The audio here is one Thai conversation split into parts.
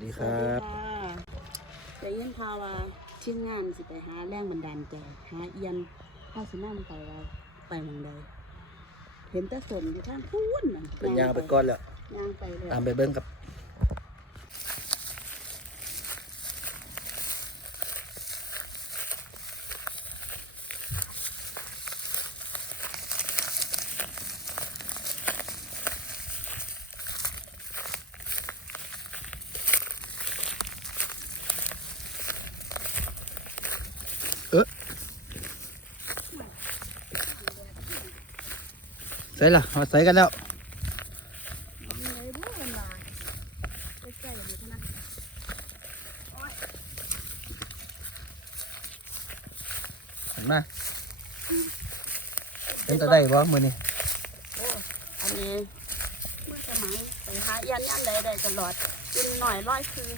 ดีคสวัรัสดีบค่ะแต่ยินข่าวว่าทีมงานสิไปหาแรงบันดาลใจหาเอียนข้าสิน้ำไปว่าไปหมองใดเห็นแต่ฝนอยู่ทางพูนน่ะเป็นยางไปก้อนแล้วย่างไปเลย ตามไปเบิ้งครับ ส่ละมาใส่กันแล้วมองเลยเด้อมันว่าใกล้ๆกันอยู่เท่านั้นเห็นไหมเป็นตะได้บ่มือนี่โอ้อันนี้เมื่อสมัยไปหาเอียนย่ำใดได้ตลอดกินหน่อยร้อยคือ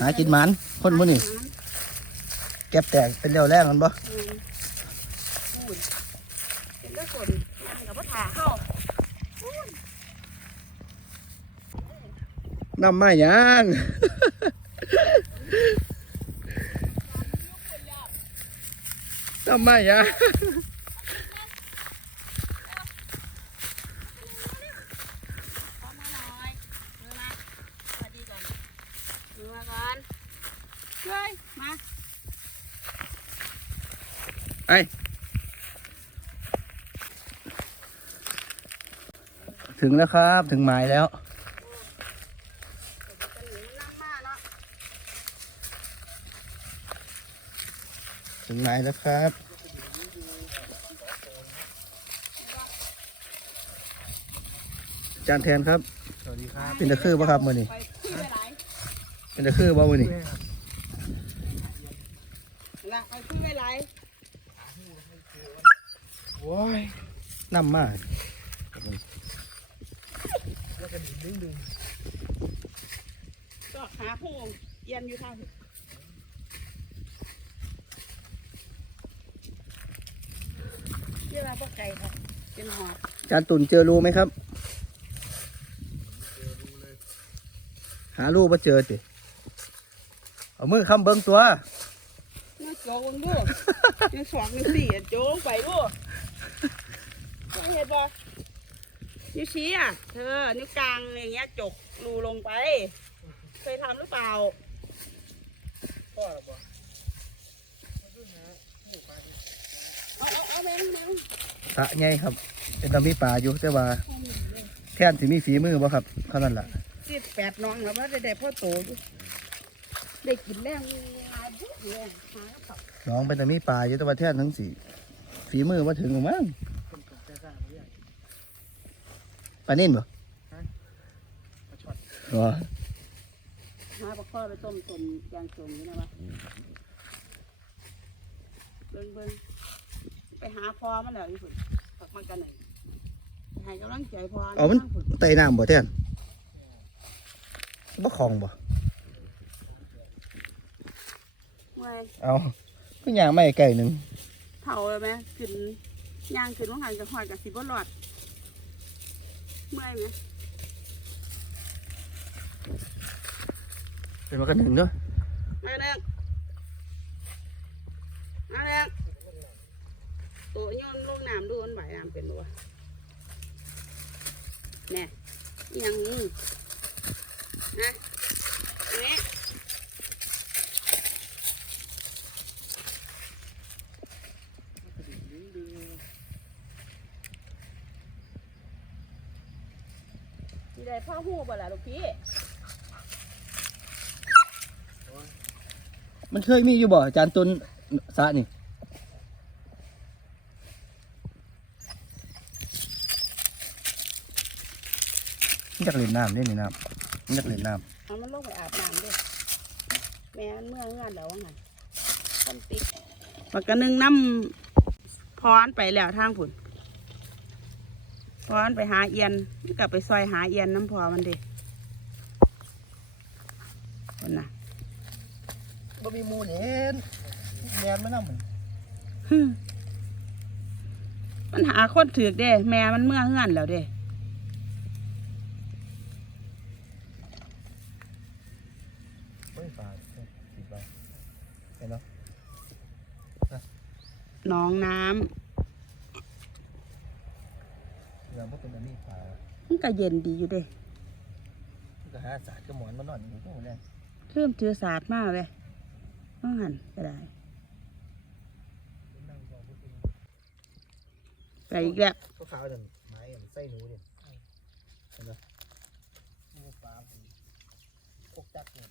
หากินหมันคนมือนี่แก็บแตกเป็นเรียวแรงกันบ่อืมพูดเห็นแต่ฝนย่างกับ พ่อถาเข้าน้ำไม้ยางน้ำไม้ยางขอมาหน่อยมือมาสวัสดีก่อนมือมาก่อนเฮ้ยมา ไอ้ ถึงแล้วครับ ถึงหมายแล้วจะหนีมันน้ำมาเนาะถึงหมายแล้วครับจานแทนครับ สวัสดีครับ เป็นตะคือป่ะครับมือนี่ไปที่ไปไหนเป็นตะคือป่ะมือนี่ละไปที่ไปไหนโอ้ยน้ำมาก แล้วก็ดึงดึงก็หาผู้เย็นอยู่ทางที่เราบ่ไก่ค่ะเป็นหอบจานตุ่นเจอรูไหมครับ หารูมาเจอสิเอามือคำเบิ้งตัวน่าโจงดูยังสองยังสี่อะโจงไปดูไม่เห็นบ่ นิ้วชี้อะ เธอ นิ้วกลางอย่างเงี้ยจกรูลงไป เคยทำหรือเปล่าพ่อหรอปะเอาเอาเอาแม่งแม่งสะไงครับ เป็นตามีป่าอยู่แต่ว่าแท่นสิมีฝีมือบ่ครับเท่านั้นล่ะสิบแปดน้องแล้วว่าได้ได้พ่อโตอยู่ได้กินแรงงานทุกอย่างหากับน้องเป็นตามีป่าอยู่แต่ว่าแท่นทั้งสี่ฝีมือมาถึงหรือมั้ง คนตกใจสร้างเรื่อง ปลานิ่นบ่กระชอนอ๋อหาปลาข้อไปต้มต้มยางจมอยู่นะวะเบิ่งเบิ่งไปหาพอมันแล้วอยู่พุ่นปักมันกันหน่อยให้กำลังใจพอเอามันพุ่นไต่น้ำบ่แท่นบ่คลองบ่เมื่อยเอาก็ย่างไม่ไก่หนึ่งเผาเลยไหมขึ้นย่างขึ้นว่าหันกับหอยกับสิบหลอด เมื่อยไหมเป็นมากันหนึ่งเนาะมาเด้งมาเด้งตัวโยนลงน้ำดูมันไหวน้ำเป็นตัวแน่อิหยังนี้นะอัน นี้มีได้หูบ่ล่ะลูกพี่มันเคยมีอยู่บ่อาจานตุนสะนี่มันอยากเล่นน้ำเล่นนี่น้ำมันอยากเล่นน้เอามันลงไปอาบน้ำด้วยแม่มันเมื่องานแล้วว่าไงต้นติ๊กปากกระนึงน้ำพรอนไปแล้วทางผุน พรไปหาเอียนกลับไปซอยหาเอียนน้ำพอมันดิคนน่ะำบ่มีมูเห็นแมนมาน้ำมันฮึ่มมันหาคนถือกเด้ แม่มันเมื่อเฮือนแล้วเด้ปลาสิบใบ เห็นเนาะหน้องน้เราพวกเป็นอันนี้ปลาำมันก็เย็นดีอยู่เด้ก็หาสาดก็หมอนมานอนอยู่ตรงนี้เริ่มเจอศาสตร์มากเลยต้องหันก็ได้นั่งบอกพวกคุณไปอีกแล้วก็ขาวจังไม้ไส้หนูเนี่ยเห็นเนาะหมูปลาผมพวกจักเนี่ย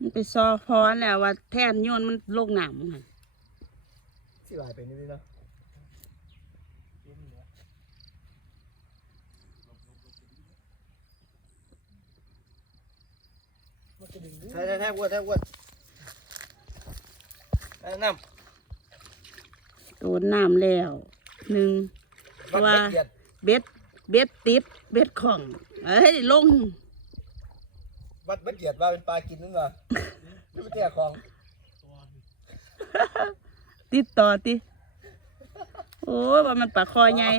มันไปซอพอนแล้วว่าแท่นโยนมันลงหนามหัน สิลายไปนี่เนาะเย็นเหลือมันจะดึงดึงใช่ใช่แทบวัวแทบวัวไอ้น้ำโดนน้ำแล้วหนึ่งวัดว่าเกียรติเบ็ดเบ็ดติดเบ็ดของเอ้ยลงวัดเกียรติว่าเป็นปลากินนึงเหรอนี่เป็นเตี้ยของ ตัวติดต่อติ โอ้ยว่ามันปลาคอใหญ่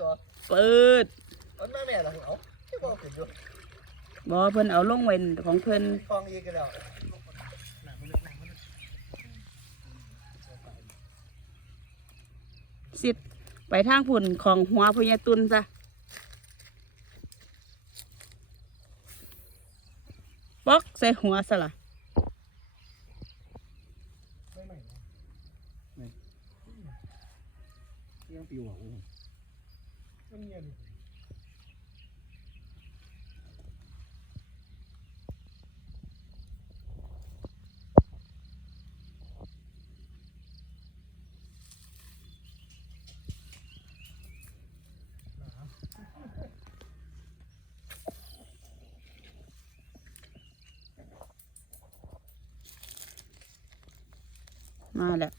ตัวเปิดมันแม่แม่เหรอเอาที่บอกผิดอยู่บอเพิ่นเอาลงเว้นของเพิ่นฟองอีกแล้วหนักมันเลยหนักมันเลยสิบไปทางผุ่นของหัวพญาตุนซะป๊อกใส่หัวซะล่ะ ไม่ไม่นะ ยังปิวอะ มันเงียบมาแล้ว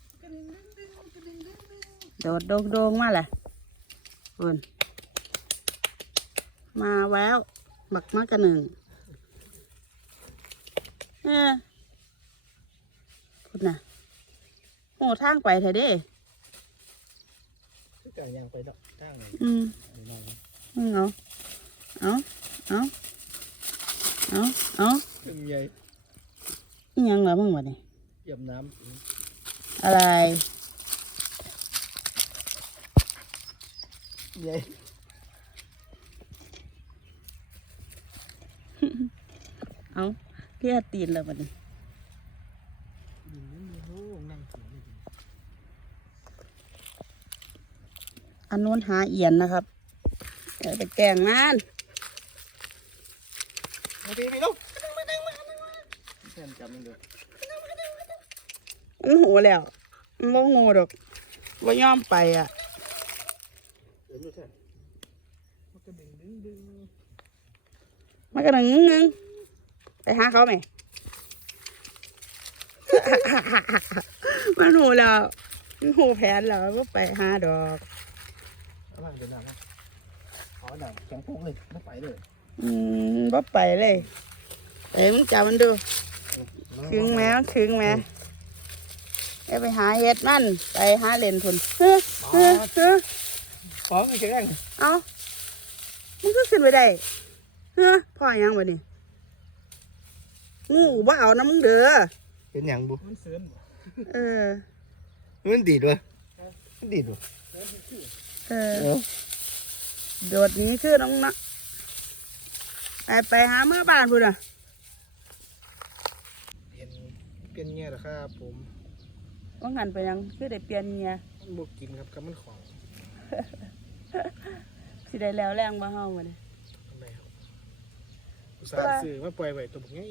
โดดโดงโดงมาแหละคุน มาแววบักมากกะหนึ่งเออคุณน่ะโอ้ทางไปเถอะเด้ทุกอย่างยังไปดอกทางไหนอืมน้องมึงเอาเอาเอาเอาเอาตึงใหญ่อิหยังเหรอมึงวะนี่เหยียบน้อะไรำใหญ่ เอาเพี้ยตีนแล้ววะนี่ดึงดึงดึงโอ้นั่งเสียเลยอันนู้นหาเอียนนะครับเดี๋ยวไปแกล้งมันมาดีมีลูกแทนจับมันเด้อมันหูแล้วมันโมโง่ดอกว่ายอมไปอะเดี๋ยวอยู่แทนมันก็ดึงดึงดึงมันก็หนึ่งนึง ไปหาเขาไหม มันหูแล้วมันหูแผนแล้วก็ไปหาดอกเอาล่างเดินหน้าครับเอาหนังแข็งพุกเลยไม่ไปเลย อืมบ่ไปเลยเอ้ยมึงจับมันดูคึงแม่มันคึงแม่เอ้ยไปหาเห็ดมัน ไปหาเล่นพุ่นเฮ้อเฮ้อเฮ้อฟองอีกแรงเอามึงก็ขึ้นไปได้เฮ้อพ่อยังวะนี่ งูบ่เอานะมึงเด้อเป็นอย่างบุมันเสือนบ่เออ มันดีดวะมันดีดวะเออ เออโดดหนี้คือน้องนะไปไปหาเมื่อบ้านพุ่นอะ เปลี่ยนเปลี่ยนเงี้ยเหรอครับผมว่างันไปยังคือได้เปลี่ยนเมียมันบวกกินครับกับมันของสิได้แล้วแรงบ่เฮามื้อนี้ ทำไมครับอุตส่าห์ซื้อมาปล่อยไว้ตัวบุกง่าย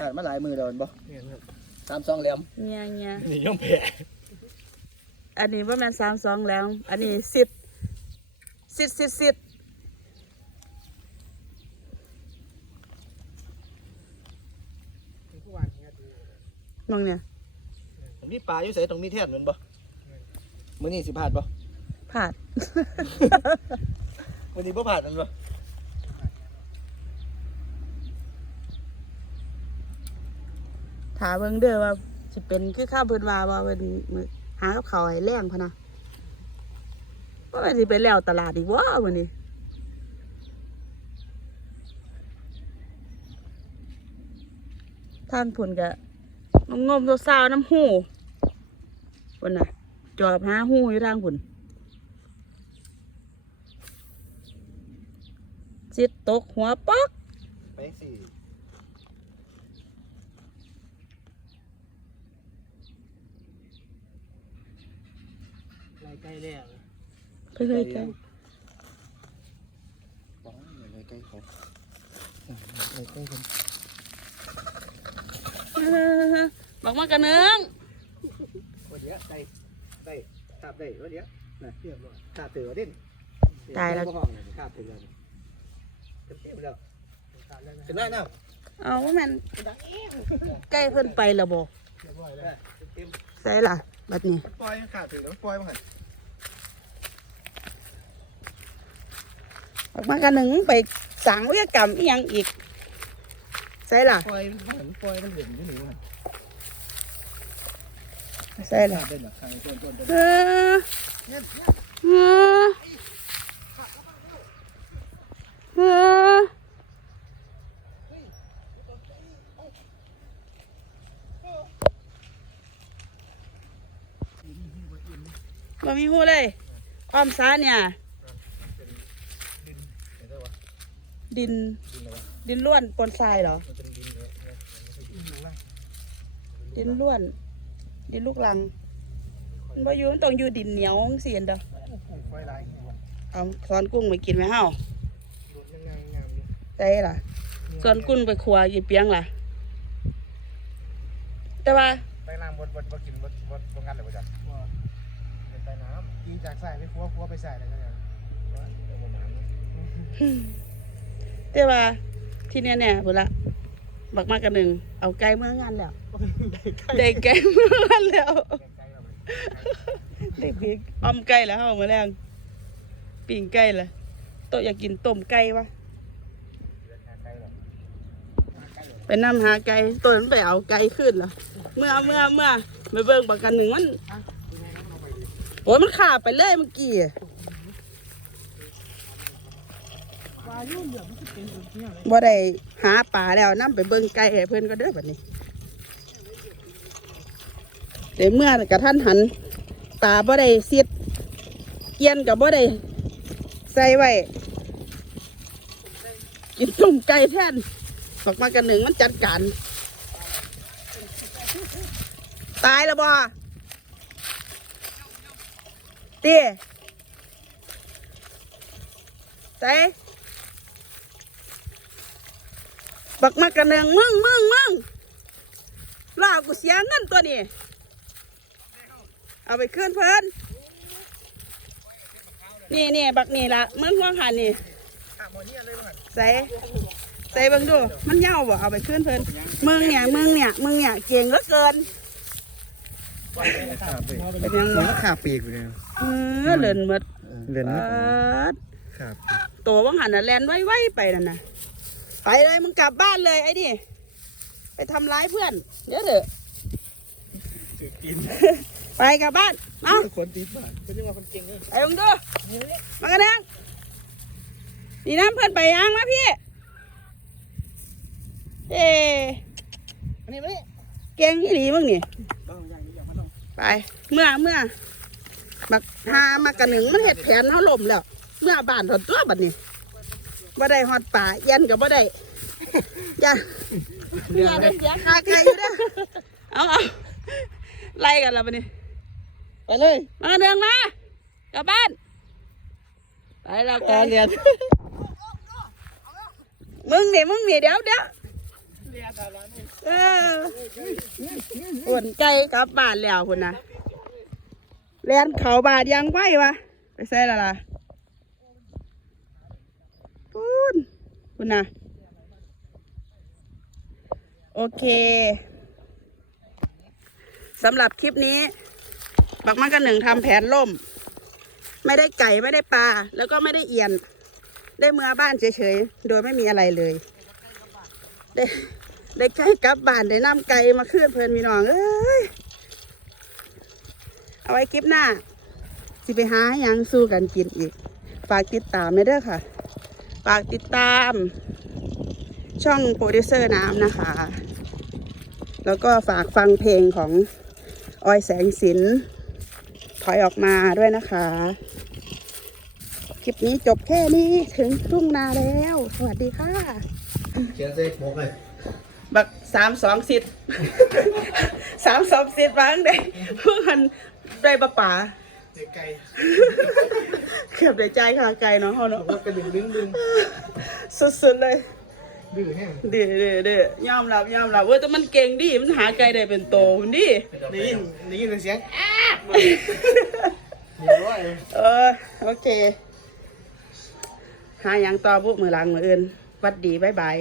ผ่านมาหลายมือแล้วบ่เนี่ยครับตามซองแหลมเมียเมียนี่ย่อมแพ้อันนี้ว่าแม่นสามสองแล้ว อันนี้สิบสิบสิบสิบเป็นผู้วางเงี้ยดูมองเนี่ยตรงนี้ปลาอยู่ใส่ตรงนี้แทนเหมือนบ่มื้อนี้สิพลาดบ่ผาดมื้อนี้บ่พลาดมันบ่ ถามเบิ่งเด้อว่าสิเป็นคือข้าวเพิ่นว่าว่าเป็นหากับเขาวให้แรงพะนะว่ามันสิเป็นแล้วตลาดอีกว่าวันนี้ท่านผุลกะงมๆเศร้าวน้ำหูวันน่ะ จอบหาหูอยู่ทางผุนจิตตกหัวปักไปสี่ ใกล้แล้วไปเลยกันบ้องอยู่ใกล้ๆเขาใกล้ๆกันบอกมากันนึงวันเดียวได้ได้ทาบได้วันเดียวนะเรียบร้อยทาบเตือเด่นตายแล้วห้องทาบเตือเต็มแล้วจะได้นะเอาว่ามันใกล้เพิ่นไปแล้วบ่เรียบร้อยแล้วเต็มใส่ล่ะบัดนี้ปล่อยขาดเตือปล่อยมาหัน บอกมากันนึงไปสั่งวิทยกรรมอีหยังอีกใส่ล่ะปล่อยมันหันปล่อยมันเด่นอยู่นี่มันใส่ล่ะเด่นอะทางต้นต้นต้นเออเออเออบ่มีหูเลยความสาเนี่ย เห็นได้วะ ดินดินอะไรวะดินล้วนปนทรายเหรอมันเป็นดินเนี่ยเนี่ยมันไม่ใช่ดินล่างดินล้วน ดินลูกลังมันบ่อยู่มันต้องอยู่ดินเหนียวเสียนเด้อไฟลายหัวเอาสอนกุ้งไปกินไหมเฮาโดนยังไงงามอยู่ได้ล่ะสอนกุ้งไปครัวยีเปียงล่ะ แต่ว่าไปน้ำบดบดบดกินบดบดบดงันเลยจ้ะว่าไปน้ำยิงจากใส่ไปคัวคัวไปใส่อะไรกันเนี่ย แต่ว่าที่เนี่ยเนี่ยพุ่นละบักมากกันหนึ่งเอาไก่เมื่องานแล้วได้ไก่เมื่องานแล้วใกล้ๆเราไปได้พริกอ้อมไก่แล้วเฮามาแรงปิ้งไก่ละโตะอยากกินต้มไก่วะใกล้ๆเราไปนำหาไก่ตัวนั้นไปเอาไก่ขึ้นเหรอเมื่อเมื่อเมื่อไปเบิ่งบักกันหนึ่งมันโอ้ยมันขาบไปเลยเมื่อกี้ ปลายุ่งเหลือมันจะเป็นแบ่ได้หาปลาแล้วนํไปเบิ่งไก่ให้เพิ่นก็เด้อบัดนี้เดี๋ยวเมื่อกระทันหัน ตาบ่ได้เสียดเกียนกับบ่ได้ใส่ไว้กินต้มไก่แทนบักมากันหนึ่งมันจัดการตายแล้วบ่เตี้ยใส่ บักมากระเนืองมึงมึงมึงล่ากูเสียเงินตัวนี้ เอาไปคืนเพิ่นนี่นี่บักนี่ละมึงห่วงหันนี่อะหมอเนี่ยเลยมันใส่ใส่เบังดู มันเหี่ยวบ่เอาไปคืนเพิ่นมึงเนี่ยมึงเนี่ยมึงเนี่ยเก่งเหลือเกินขาปีกเป็นยังมัไงนก็ขาปีกอยู่เลยเออเลินหมดเรียนเอนิดอขาปีกตัวว่างหันน่ะแลนไว้ไว้ไปนั่นน่ะ ไปเลยมึงกลับบ้านเลยไอ้นี่ไปทำร้ายเพื่อน เดี๋ยวเถอะถือกินไปกลับบ้านมาคนตีปากเป็นยังไงคนเก่งเลยไอ้ลงดูมากันยังนี่น้ำเพื่อนไปยังมาพี่เอ๊อันนี้ไม่ได้เก่งอีหลีมึงนี่ต้องอย่างนี้อย่างมันต้องไปเมื่อเมื่อบักหามากระหนึ่งมันเห็ดแผนเขาล่มแล้ว เมื่อบ้านถอดตัวบัดนี้ บ่ได้ฮอดป่าเย็นกับบ่ได้อย่าเมื่อได้เสียคาไก่อยู่เด้อเอาเอาไล่กันแล้วบัดนี้ไปเลยมาเดินมากลับบ้านไปแล้วกันเรียนมึงนี่มึงนี่เดี๋ยวเดี๋ยวเรียนแต่ละนี่เอออุ่นใจกลับบ้านแล้วคุณนะเรียนเขาบาดยังไหววะไปใส่ละล่ะปุ้น คุณนะโอเคสำหรับคลิปนี้ บักมันกันหนึ่งทำแผนล่ม ไม่ได้ไก่ไม่ได้ปลา แล้วก็ไม่ได้เอียน ได้เมื่อบ้านเฉยๆ โดยไม่มีอะไรเลย ได้ได้ไก่กลับบ้านได้น้ำไก่มาคืนเพื่อนพี่น้องเอ้ยเอาไว้คลิปหน้า สิไปหาหยังสู้กันกินอีก ฝากติดตามไม่เด้อค่ะ ฝากติดตาม ช่องโปรดิวเซอร์น้ำนะคะ แล้วก็ฝากฟังเพลงของออยแสงสินถอยออกมาด้วยนะคะ คลิปนี้จบแค่นี้ถึงทุ่งนาแล้ว สวัสดีค่ะ เขียนใส่หมกเลยบักสามสองสิทธิ์สามสองสิทธิ์วางได้เพื่อนได้ปะป๋า เด็กไก่ เกือบได้ใจายค่ะไกลเนาะเขาเนาะบอกว่ากระดึงดึงดึงสุดๆเลยดื้อแห้งเดือดเดือดเดือยอมรับยอมรับเว่าแต่มันเก่งดิมันหาไกลได้เป็นโตพุ่นดิได้ยินได้ยินเสียงแอ๊ดนี่ด้วยเออโอเค หาอย่างต่อบุกมือหลังมืออื่นหวัดดีบ๊ายบาย